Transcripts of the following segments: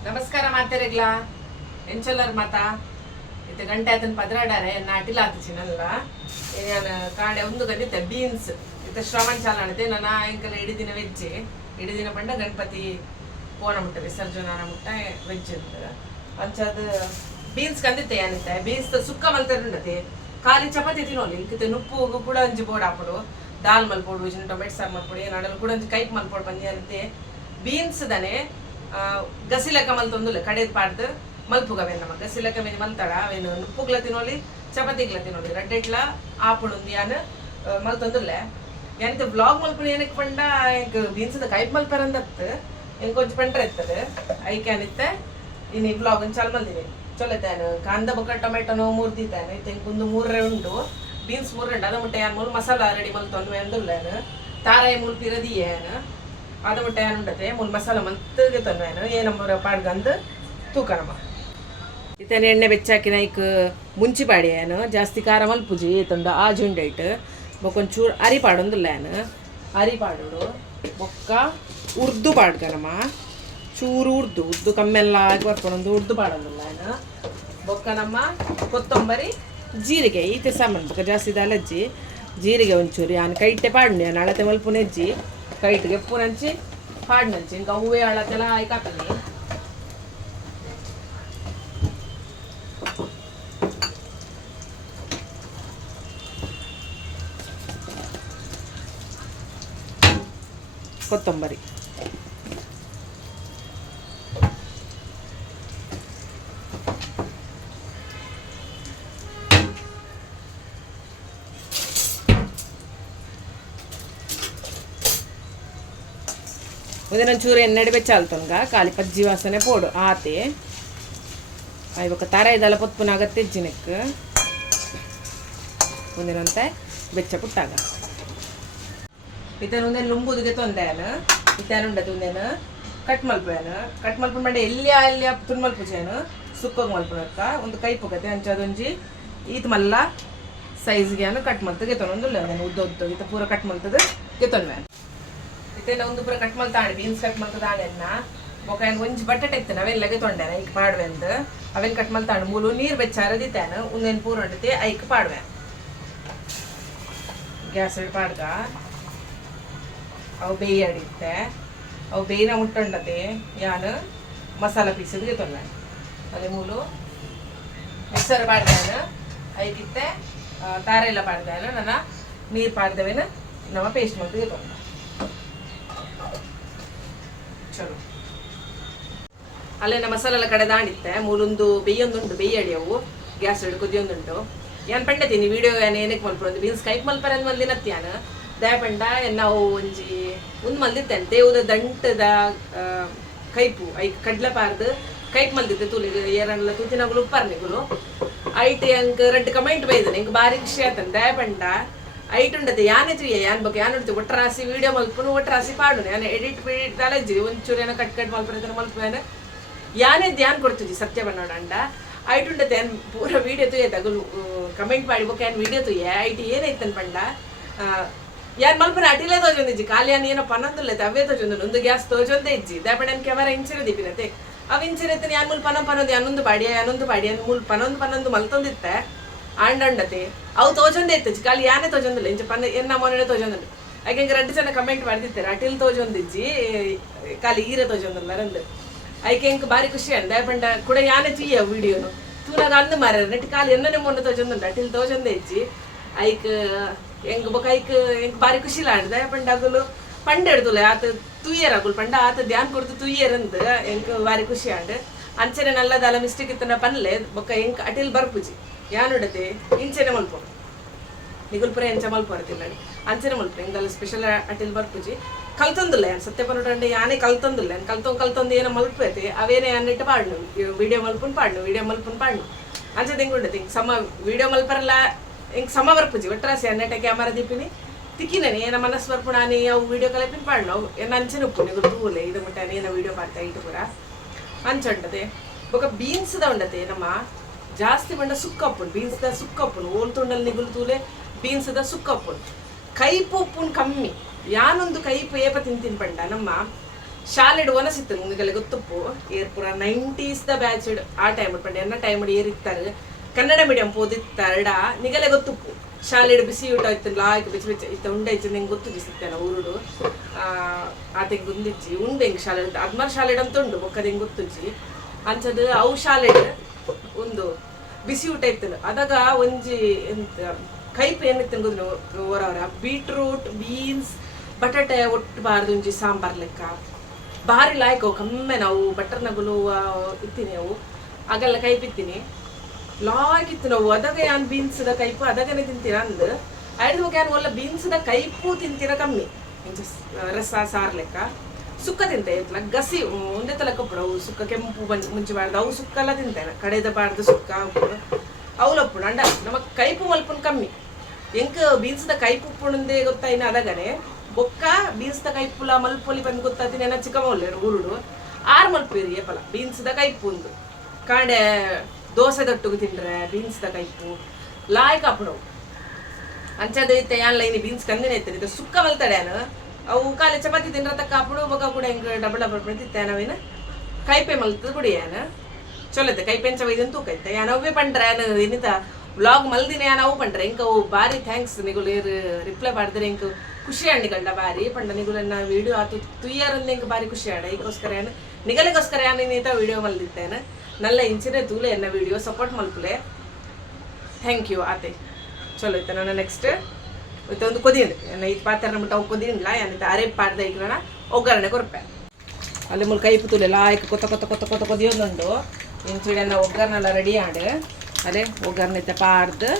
ನಮಸ್ಕಾರ ಮಾತೆರೆಗ್ಲ ಎಂಚಲ್ಲರ್ ಮಾತ ಇತ್ತೆ ಗಂಟೆ ಅದನ್ನ ಪದ್ರಾಡಾರೆ ನಾಟಿಲ ಆತಿಚಿನಲ್ಲ ನಾನು ಕಾಡೆ ಒಂದು ಗಂಟೆ ಬೀನ್ಸ್ ಇತ್ತೆ ಶ್ರವಣ ಚಾಲಣತೆ ನನ್ನ ಎಂಕಲ್ ಇಡೀ ದಿನ ವೆಜ್ಜೆ ಇಡೀ ದಿನ ಪಂಡ ಗಣಪತಿ ಪೋನ ಮುಟ್ಟ ವಿಸರ್ಜನಾ ಮುಟ್ಟ ವೆಜ್ ಅಂತ ಅಂಚದು ಬೀನ್ಸ್ ಕಂದಿತ್ತೆ ಏನಿತ್ತೆ ಬೀನ್ಸ್ ಸುಕ್ಕ ಮಲ್ತರುಂಡತೆ ಖಾಲಿ ಚಪಾತಿ ತಿನ್ನೋಲಿ ಇಂಕಿತ್ತೆ ನುಪ್ಪು ಕೂಡ ಒಂಜಿ ಬೋರ್ಡ್ ಹಾಕೊಡು ದಾಲ್ ಮಲ್ಪೋಡು ಇಜಿನ ಟೊಮೆಟೊ ಸಾರು ಮಲ್ಪೊಡು ಏನಾಡಲು ಕೂಡ ಒಂಜಿ ಕೈಪ್ ಮಲ್ಪೋಡು ಬಂದಿ ಅಂತೆ ಬೀನ್ಸ್ ದನೆ ಗಸಿಲಕ ಮಲ್ತೊಂದುಲ್ಲ ಕಡೆದು ಪಾಡ್ದು ಮಲ್ಪುಗವೆ ನಮ್ಮ ಗಸಿಲಕ ಮೇನೆ ಮಲ್ತಾಡ ಅವೇನು ನುಪ್ಪುಗ್ಲ ತಿನ್ನೋಲಿ ಚಪಾತಿಗ್ಲ ತಿನ್ನೋಲಿ ರಡ್ಡೆಟ್ಲ ಆಪುಣುಂದಿ ಯಾನು ಮಲ್ತೊಂದುಲ್ಲೆ ಎಂತ ಬ್ಲಾಗ್ ಮಲ್ಪುಣ ಏನಕ್ಕೆ ಪಂಡ ಎಂಕ್ ಬೀನ್ಸ್ದ ಕೈಪ್ ಮಲ್ಪರಂದತ್ತು ಎಂಕ್ ಕೊಂಚ ಪಂಡ್ರೆ ಇರ್ತದೆ ಐಕ್ಯಾನಿತ್ತೆ ಇನ್ನು ಬ್ಲಾಗ್ ಚಾಲ್ ಮಲ್ದಿನಿ ಚೊಲತೇನು ಕಾಂದ ಬೊಕ್ಕ ಟೊಮೆಟೊನು ಮೂರು ದಿತ್ತೇನು ತೆಂಕುಂದು ಮೂರೇ ಉಂಟು ಬೀನ್ಸ್ ಮೂರು ಉಂಟು ಅದ ಮುಟ್ಟೆ ಯಾನ್ ಮೂರು ಮಸಾಲ ರೆಡಿ ಮಲ್ತೊಂದು ಎಂದುಲ್ಲೇನು ತಾರಾಯಿ ಮೂಲ್ ಪಿರದಿ ಏನು ಅದ ಮುಟ್ಟೆ ಏನು ಉಂಟತೆ ಮೂಲ್ ಮಸಾಲ ಮಲ್ತಿಗೆ ತೊನ್ವೇನು ಏನಮ್ಮ ಪಾಡ್ಗಂದು ತೂಕನಮ್ಮ ಇತೇನು ಎಣ್ಣೆ ಬೆಚ್ಚಾಕಿನ ಈಗ ಮುಂಚಿ ಪಾಡಿ ಏನು ಜಾಸ್ತಿ ಖಾರ ಮಲ್ಪುಜಿ ತಂದು ಆಜುಂಡೈಟ್ ಬೊಕ್ಕೊಂಚೂರು ಅರಿ ಪಾಡೊಂದಿಲ್ಲ ಏನು ಅರಿ ಪಾಡೋಡು ಬೊಕ್ಕ ಉರ್ದು ಪಾಡ್ಗನಮ್ಮ ಚೂರು ಉರ್ದು ಕಮ್ಮೆಲ್ಲ ಆಗಿ ಬರ್ಕೊಂಡೊಂದು ಉರ್ದು ಪಾಡೋದಿಲ್ಲ ಏನು ಬೊಕ್ಕ ನಮ್ಮ ಕೊತ್ತಂಬರಿ ಜೀರಿಗೆ ಈತೆ ಸಾಮಾನು ಬೊಕ್ಕ ಜಾಸ್ತಿ ಅಲಜ್ಜಿ ಜೀರಿಗೆ ಒಂಚೂರು ಯಾನು ಕೈಟೆ ಪಾಡ್ನಿ ನಾನು ಅಳತೆ ಮಲ್ಪುನೆಜ್ಜಿ ಕೈಟ್ಗೆ ಎಪ್ಪುನಂಚಿ ಪಾಡ್ನಂಚಿ ಇಂಕ ಹೂವೇ ಅಳತೆಲ್ಲ ಆಯ್ಕಾಪನಿ ಕೊತ್ತಂಬರಿ ಒಂದಿನೊಂಚೂರು ಎಣ್ಣೆ ಬೆಚ್ಚಾಲ್ತಂಗ ಖಾಲಿ ಪಜ್ಜಿ ವಾಸನೆ ಪೋಡು ಆತೆ ಇವಾಗ ತರ ಇದೆಲ್ಲ ಪೊತ್ಪುನ ಆಗತ್ತೆ ಜಿನಕ್ಕೆ ಒಂದಿನಂತೆ ಬೆಚ್ಚ ಪುಟ್ಟಾಗ ಇತೇನು ಒಂದೇನು ಲುಂಬುದಿಗೆ ತೊಂದೇನು ಇತೇನು ಉಂಡದು ಒಂದೇನು ಕಟ್ ಮಲ್ಪು ಮಾಡಿ ಎಲ್ಲಿ ತುನ್ ಮಲ್ಪುಜೇನು ಸುಕ್ಕೋಗಿ ಮಲ್ಪುನಕ್ಕ ಒಂದು ಕೈ ಪುಗತೆ ಅಂಚದೊಂಜಿ ಈತ್ ಮಲ್ಲ ಸೈಜ್ಗೆ ಕಟ್ ಮಲ್ತಗೆ ತೊಗೊಂಡು ನಾನು ಉದ್ದ ಈತ ಪೂರ ಕಟ್ ಮಲ್ತದ ಗೆತೊನ್ವೆ ಇತ್ತೇನ ಒಂದು ಪೂರ ಕಟ್ ಮಲ್ತಾಣಿ ಬೀನ್ಸ್ ಕಟ್ ಮಲ್ತದ ಆಳೆನ್ನ ಬೊಕ ಏನು ಒಂಜಿ ಬಟಾಟೆ ಇತ್ತೇನೆ ಅವೆಲ್ಲಗೆ ತೊಂಡೇನೆ ಈಗ ಪಾಡ್ವೆ ಅಂದ ಅವೆನ್ ಕಟ್ ಮಲ್ತಾಣಿ ಮೂಲು ನೀರು ಬೆಚ್ಚಾರದಿತ್ತೇನು ಒಂದೇನು ಪೂರ ಉಂಡತಿ ಐಕ್ ಪಾಡ್ವೆ ಗ್ಯಾಸ್ ಪಾಡ್ಗ ಅವು ಬೇಯಡಿತ್ತೆ ಅವು ಬೇಯಿನ ಮುಟ್ಟುಂಡತೆ ಯಾನು ಮಸಾಲ ಪೀಸದ್ಗೆ ತೊಂದೆ ಅದೇ ಮೂಲು ಮಿಕ್ಸರ್ ಪಾಡ್ದೇನು ಐಕಿತ್ತೆ ತಾರೆ ಎಲ್ಲ ಪಾಡ್ದೇನು ನನ್ನ ನೀರು ಪಾಡ್ದೇವೇನು ನಮ್ಮ ಪೇಸ್ಟ್ ಮಾಡ್ತಿಗೆ ತೊಂದ ಚಲೋ ಅಲ್ಲೇನ ಮಸಾಲೆ ಎಲ್ಲ ಕಡೆ ದಾಂಡಿತ್ತೆ ಮೂಲೊಂದು ಬೇಯೊಂದುಂಟು ಬೇಯಡಿ ಅವು ಗ್ಯಾಸ್ ಹಿಡಿದು ಕುದಿಯೊಂದುಂಟು ಏನು ಪಂಡತೀನಿ ವಿಡಿಯೋ ಏನು ಏನಕ್ಕೆ ಮಲ್ಪೊಂದು ಬೀನ್ಸ್ ಕೈಪ್ ಮಲ್ಪರ ಮಲ್ದಿನತ್ಯಾನು ದಯಪಂಡ ನಾವು ಒಂಜಿ ಒಂದು ಮಲ್ದಿತ್ತೇನೆ ದೇವ್ದ ದಂಟದ ಕೈಪು ಐಕ್ ಕಡ್ಲೆ ಪಾರ್ದು ಕೈಪ್ ಮಲ್ದಿತ್ತೆ ತೂಲಿಗೆ ಏರನ್ಲ ತೂತಿನಾಗುಲು ಉಪ್ಪರ್ನಿಗುಲು ಐಟ್ ಎಂಕ್ ರೆಡ್ ಕಮೆಂಟ್ ಬೈದನೆ ಎಂಕ್ ಬಾರಿ ಖುಷಿ ಆತನ ದಯಪಂಡ ಐಟ್ ಉಂಡತೆ ಯಾನೆ ತುಯ್ಯ ಯಾನ್ ಬಗ್ಗೆ ಯಾನ್ ಉಂಟು ಒಟ್ಟರಾಸಿ ವಿಡಿಯೋ ಮಲ್ಪುನು ಒಟ್ಟರಾಸಿ ಪಾಡು ನಾನು ಎಡಿಟ್ ಅಲಜ್ಜಿ ಒಂಚೂರು ಏನೋ ಕಟ್ ಮಲ್ಪನ ಮಲ್ಪೇನೆ ಯಾನೇ ಧ್ಯಾನ್ ಕೊಡ್ತೀವಿ ಸತ್ಯ ಬಣ್ಣೋಡಂಡ ಐಟ್ ಉಂಡತೆ ಏನು ಪೂರ ವಿಡಿಯೋ ತುಯ್ಯ ತಗುಲು ಕಮೆಂಟ್ ಮಾಡಿ ಬೊಕ್ಕ ಏನು ವಿಡಿಯೋ ತುಯ್ಯ ಐಟ್ ಏನೈತನ್ ಪಂಡ ಯಾರು ಮಲ್ಪನ ಅಟಿಲೇ ತೋಜೊಂದಿಜ್ಜಿ ಖಾಲಿ ಯಾನು ಏನೋ ಪನ್ನೊಂದಿಲ್ಲ ಅವೇ ತೋಜೊಂದು ಒಂದು ಗ್ಯಾಸ್ ತೋಜೊಂದೇ ಇಜ್ಜಿ ದಯಪಂಡ ಕ್ಯಾಮರಾ ಇಂಚಿರ ದಿಪ್ಪಿನತೆ ಅವು ಇಂಚಿರತ್ತೆ ಯಾನ್ ಮುಲ್ ಪನ್ನೊಂದು ಅನ್ನೊಂದು ಪಾಡಿ ಏನು ಮುಲ್ ಪನ್ನೊಂದು ಮಲ್ತೊಂದಿತ್ತೆ ಆಂಡಂಡತೆ ಅವು ತೋಜೊಂದೇ ಇತ್ತಜ್ಜಿ ಖಾಲಿ ಯಾನೇ ತೋಜೊಂದಿಲ್ಲ ಇಂಚ ಪನ್ನ ಎನ್ನ ಮೊನ್ನೆ ತೋಜೊಂದಿಲ್ಲ ಹಾಗೆ ರೆಡ್ ಜನ ಕಮೆಂಟ್ ಮಾಡ್ತಿರ್ತಾರೆ ಅಟಿಲ್ ತೋಜೊಂದಿಜ್ಜಿ ಖಾಲಿ ಈರ ತೋಜೊಂದಿಲ್ಲ ರಂದು ಐಕೆ ಎಂಕ್ ಬಾರಿ ಖುಷಿ ಅಂದ ದಯಪಂಡ ಕೂಡ ಯಾನೇ ತುಯ್ಯ ವಿಡಿಯೋನು ತೂನಾಗ ಅಂದು ಮಾರ ನೆಟ್ ಖಾಲಿ ಎನ್ನನೆ ಮೊನ್ನೆ ತೋಜೊಂದುಂಡು ಅಟಿಲ್ ತೋಜೊಂದೇ ಇಜ್ಜಿ ಐಕ್ ಎಂಕ್ ಬೊಕ ಐಕ್ ಎಂಕ್ ಬಾರಿ ಖುಷಿ ಲಾಂಡ್ ದಯಪಂಡ ಅಗುಲು ಪಂಡ ಹಿಡ್ದುಲೆ ಆತ ತುಯ್ಯರ್ ಅಗುಲ್ ಪಂಡ ಆತ ಧ್ಯಾನ್ ಕೊಡ್ತು ತುಯ್ಯರಂದ್ ಎಂಕ್ ಬಾರಿ ಖುಷಿ ಆಂಡ್ ಅಂಚನೆ ನಲ್ಲದಲ್ಲ ಮಿಸ್ಟೇಕ್ ಇತ್ತನ ಪನ್ಲೆ ಬೊಕ್ಕ ಎಂಕ್ ಅಟಿಲ್ ಬರ್ಪುಜಿ ಯಾನುಡತೆ ಇಂಚನೆ ಮಲ್ಪ ನಿಗುಲ್ ಪುರ ಎಂಚ ಮಲ್ಪ ಬರ್ತಿಲ್ಲ ಅಂಚನೆ ಮಲ್ಪ ಎಂಗಲ್ಲ ಸ್ಪೆಷಲ್ ಅಟಿಲ್ ಬರ್ಪುಜಿ ಕಲ್ತೊಂದಿಲ್ಲ ಏನು ಸತ್ಯ ಪನ್ನೋಟಂಡೆ ಯಾನೇ ಕಲ್ತೊಂದಿಲ್ಲ ಕಲ್ತೊಂದು ಏನೋ ಮಲ್ಪೈತಿ ಅವೇನೇ ಅನ್ನಿಟ್ಟು ಪಾಡ್ನು ವಿಡಿಯೋ ಮಲ್ಪುನ್ ಪಾಡ್ನು ಅಂಚದ ಹೆಂಗೆ ಉಂಡತಿ ಹಿಂಗೆ ಸಮ ವಿಡಿಯೋ ಮಲ್ಪರಲ್ಲ ಹಿಂಗೆ ಸಮ ಬರ್ಪುಜಿ ಒಟ್ಟರಾಸಿ ಅನ್ನೆಟ ಕ್ಯಾಮರಾ ದಿಪ್ಪಿನಿ ತಿಕ್ಕಿನೇನೆ ಏನ ಮನಸ್ಸು ಬರ್ಪು ನಾನು ಅವು ವಿಡಿಯೋ ಕಲೆಪಿನ ಪಾಡ್ನು ಏನು ಅಂಚನೆ ಉಪ್ಪು ನಿಗುಲ್ ತೂಲೆ ಇದು ಮುಟ್ಟ ಏನೋ ವಿಡಿಯೋ ಮಾಡ್ತಾ ಇಟ್ಟು ಪೂರ ಅಂಚ ಉಂಡತೆ ಬೊಕ ಬೀನ್ಸ್ದ ಉಂಡತೆ ನಮ್ಮ ಜಾಸ್ತಿ ಬಂಡ ಸುಕ್ಕಪ್ಪುನ್ ಬೀನ್ಸ್ದ ಸುಕ್ಕಪ್ಪುನ್ ಓಲ್ ತುಂಡಲ್ಲಿ ನಿಗುಲ್ ತೂಲೆ ಬೀನ್ಸ್ದ ಸುಕ್ಕಪ್ಪುನ್ ಕೈಪು ಉಪ್ಪುನ್ ಕಮ್ಮಿ ಯಾನೊಂದು ಕೈಪು ಏಪ ತಿಂತೀನಿ ಪಂಡ ನಮ್ಮ ಶಾಲೆಡ್ ಒನಸಿತ್ತು ನಿಗಲೆ ಗೊತ್ತುಪ್ಪು ಏರ್ ಪೂರ 90s ಬ್ಯಾಚ್ ಆ ಟೈಮ್ ಪಂಡ ಎನ್ನ ಟೈಮ್ ಏರಿತ್ತಾರೆ ಕನ್ನಡ ಮೀಡಿಯಂ ಓದಿತ್ತಾರಡ ನಿಗಲೆ ಗೊತ್ತುಪ್ಪು ಶಾಲೆಡ್ ಬಿಸಿ ಊಟ ಇತ್ತು ಲಾಯ್ಕ್ ಬೆಚ್ಚ ಬೆಚ್ಚ ಇತ್ತ ಉಂಡೆ ಇತ್ತು ನಿಂಗೆ ಗೊತ್ತು ಸಿಗ್ತೇನೆ ಊರುಡು ಆತೆಂಗೆ ಗುಂದಿಚ್ಚಿ ಉಂಡೆ ಹಿಂಗೆ ಶಾಲೆಡ್ ಅದ್ಮಾರ್ ಶಾಲೆಡ್ ಅಂತ ಉಂಡು ಬೊಕ್ಕದ ಹಿಂಗೆ ಗೊತ್ತುಜ್ಜಿ ಅಂಚದು ಅವು ಶಾಲೆಡ್ ಒಂದು ಬಿಸಿ ಊಟ ಇತ್ತು ಅದಾಗ ಒಂಜಿ ಎಂತ ಕೈಪ್ ಏನಿತ್ತು ಗೊತ್ತು ಓರವರ ಬೀಟ್ರೂಟ್ ಬೀನ್ಸ್ ಬಟಾಟೆ ಒಟ್ಟು ಬಾರ್ದು ಒಂಜಿ ಸಾಂಬಾರ್ ಲೆಕ್ಕ ಭಾರಿ ಲಾಯ್ಕ್ ಅವು ಕಮ್ಮೆ ನಾವು ಬಟರ್ ನಗುಲು ಇತ್ತೀನಿ ಅವು ಆಗೆಲ್ಲ ಕೈಪ್ ಇತ್ತೀನಿ ಲಾಯ್ಕ್ ಇತ್ತು ನಾವು ಅದಾಗ ಯಾನ್ ಬೀನ್ಸ್ದ ಕೈಪು ಅದಗನೆ ತಿಂತೀರ ಅಂದು ಐದು ಹೋಗ್ಯಾನ ಒಲ್ಲ ಬೀನ್ಸ್ದ ಕೈಪು ತಿಂತೀರ ಕಮ್ಮಿ ರಸ ಸಾರ್ ಲೆಕ್ಕ ಸುಕ್ಕ ತಿಂತೆ ಇತ್ತಲ್ಲ ಗಸಿ ಒಂದೇ ತಲ ಕಪ್ಪುಡು ಅವು ಸುಕ್ಕ ಕೆಂಪು ಮುಂಚೆ ಬಾರ್ದು ಅವು ಸುಕ್ಕ ಎಲ್ಲ ತಿಂತೇನೆ ಕಡೆದ ಬಾರ್ದು ಸುಕ್ಕ ಉಪ್ಪುಡು ಅವಲಪ್ಪುಡು ಅಂಡ ನಮಗ್ ಕೈಪು ಮಲ್ಪುನ್ ಕಮ್ಮಿ ಎಂಕ ಬೀನ್ಸ್ದ ಕೈಪು ಉಪ್ಪುಂದೇ ಗೊತ್ತಾಯಿನ ಅದಗನೆ ಬೊಕ್ಕ ಬೀನ್ಸ್ದ ಕೈಪುಲ ಮಲ್ಪೊಲಿ ಬಂದು ಗೊತ್ತಾತೀನಿ ಏನ ಚಿಕ್ಕಮೌಲ್ಯರು ಊರುಡು ಆರು ಮಲ್ಪೇರಿ ಏಪಲ ಬೀನ್ಸ್ದ ಕೈಪು ಒಂದು ಕಾಂಡೆ ದೋಸೆ ದೊಟ್ಟುಗು ತಿಂಡ್ರೆ ಬೀನ್ಸ್ದ ಕೈಪು ಲಾಯ್ಕ್ ಹಾಪುಡವು ಅಂಚದ ಐತೆ ಯಾನ್ ಲೈನಿ ಬೀನ್ಸ್ ಕಂದಿನ ಐತೆ ಇದು ಸುಕ್ಕ ಮಲ್ತಾಡ್ಯಾನು ಅವು ಕಾಲಿ ಚಪಾತಿ ತಿಂಡ್ರ ತಕ್ಕ ಹಾಪುಡು ಬೊಕ್ಕ ಕೂಡ ಹಿಂಗೆ ಡಬಲ್ ಡಬಲ್ ತಿಂತೆ ನಾವೇನು ಕೈಪೆ ಮಲ್ತದ ಕುಡಿ ಯಾನು ಚಲೋ ಐತೆ ಕೈಪೆನ್ ಚವೈದನ್ ತೂಕ ಐತೆ ಯಾನ್ ಅವೇ ಪಂಡ್ರೆ ಯಾನು ಏನಿತ ವ್ಲಾಗ್ ಮಲ್ದಿನ ಯಾನ್ ಅವು ಪಂಡ್ರೆ ಇಂಕ ಅವು ಭಾರಿ ಥ್ಯಾಂಕ್ಸ್ ನಿಗುಲು ರಿಪ್ಲೈ ಮಾಡಿದ್ರೆ ಇಂಕ ಖುಷಿ ಅಂಡಿಗಳ್ಡ ಭಾರಿ ಪಂಡ ನಿಗುಲನ್ನ ವಿಡಿಯೋ ಆತು ತುಯ್ಯಾರಂದು ಇಂಕ ಭಾರಿ ಖುಷಿ ಆಡ ಈಗೋಸ್ಕರ ಯಾನು ನಿಗಲಿಗೋಸ್ಕರ ಯಾನು ನೀತ ವಿಡಿಯೋ ಮಲ್ದಿತ್ತೇನೆ ನಲ್ಲ ಇಂಚಿನ ತೂಲೆ ಎನ್ನ ವಿಡಿಯೋ ಸಪೋರ್ಟ್ ಮಲ್ಪುಲೆ ಥ್ಯಾಂಕ್ ಯು ಆತೆ ಚಲೋ ಐತೆ ನಾನು ನೆಕ್ಸ್ಟ್ ಮತ್ತೆ ಒಂದು ಕೊದಿಯಂಡು ಎನ್ನ ಇದು ಪಾತ್ರ ಬಿಟ್ಟು ಅವು ಕೊದಿಯಂಡ್ಲ ಏನಿತ್ತು ಅರೆ ಪಾಡ್ದ ಈಗ ನಾನು ಒಗ್ಗರಣೆ ಕೊರಪೆ ಅಲ್ಲಿ ಮುಲ್ ಕೈಪು ತೂಲೆ ಲಾಯ್ಕ್ ಕೊತ್ತ ಕೊತ್ತ ಕೊತ್ತ ಕೊತ್ತ ಕೊದಿಯೊಂದುಂಡು ಇಂಚಿಡೆ ಎನ್ನ ಒಗ್ಗರಣೆಲ್ಲ ರೆಡಿ ಆಡು ಅದೇ ಒಗ್ಗರಣೆ ಪಾಡ್ದು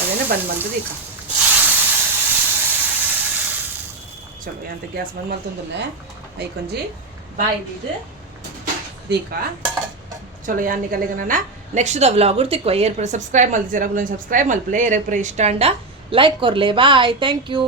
ಅದೇನೆ ಬಂದು ಬಂದದ್ದು ಈಗ ಚಲೋ ಎಂತ ಗ್ಯಾಸ್ ಬಂದು ಮಲ್ತೊಂದುಲ್ಲೆ ಐಕೊಂಜಿ ಬಾಯಿದ್ದು ದೀಕ ಚಲೋ ಯಾನಿಗಲ್ಲಿಗ ನನ್ನ ನೆಕ್ಸ್ಟ್ ವ್ಲಾಗ್ ತಿಕ್ಕೋ ಏರ್ಪುರ ಸಬ್ಸ್ಕ್ರೈಬ್ ಮಲ್ತಿದ್ದೀರ ಸಬ್ಸ್ಕ್ರೈಬ್ ಮಲ್ಪಲೆ ಏರ್ಪುರ ಇಷ್ಟ ಅಂಡ ಲೈಕ್ ಕೊರ್ಲೆ ಬಾಯ್ ಥ್ಯಾಂಕ್ ಯು.